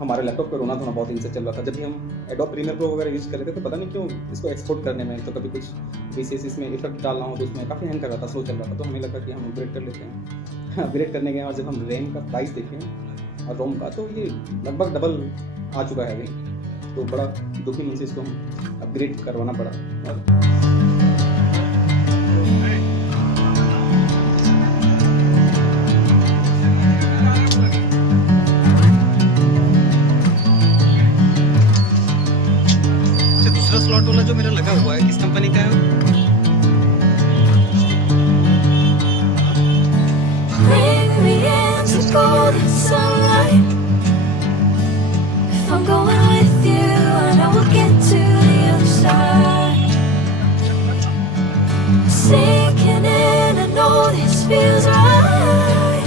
हमारे लैपटॉप पे रोना धोना बहुत इनसे चल रहा था। जब भी हम एडोब प्रीमियर प्रो वगैरह यूज़ कर रहे थे तो पता नहीं क्यों इसको एक्सपोर्ट करने में तो कभी कुछ विशेष इसमें इफेक्ट डालना हो तो उसमें काफ़ी हैंग कर रहा था, स्लो चल रहा था। तो हमें लगा कि हम अपग्रेड कर लेते हैं। अपग्रेड करने गए और जब हम रैम का प्राइस देखें और रोम का तो ये लगभग डबल आ चुका है अभी। तो बड़ा दुखी मन से इसको हम अपग्रेड करवाना पड़ा। और दूसरा स्लॉट वाला जो मेरा लगा हुआ है किस कंपनी का है? Bring me into golden sunlight. If I'm going with you, I know we'll get to the other side. Sinking in, I know this feels right.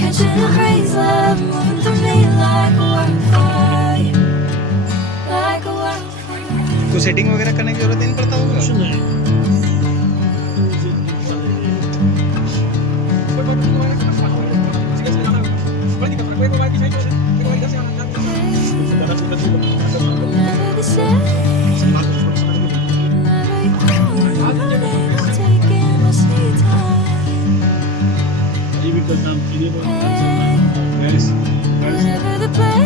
Catching a haze, love moving through me like a wildfire, like a wildfire. कुछ सेटिंग वगैरह करने की जरूरत नहीं पड़ता होगा? Never the same. Never you running, taking my sweet time. Whatever the plan.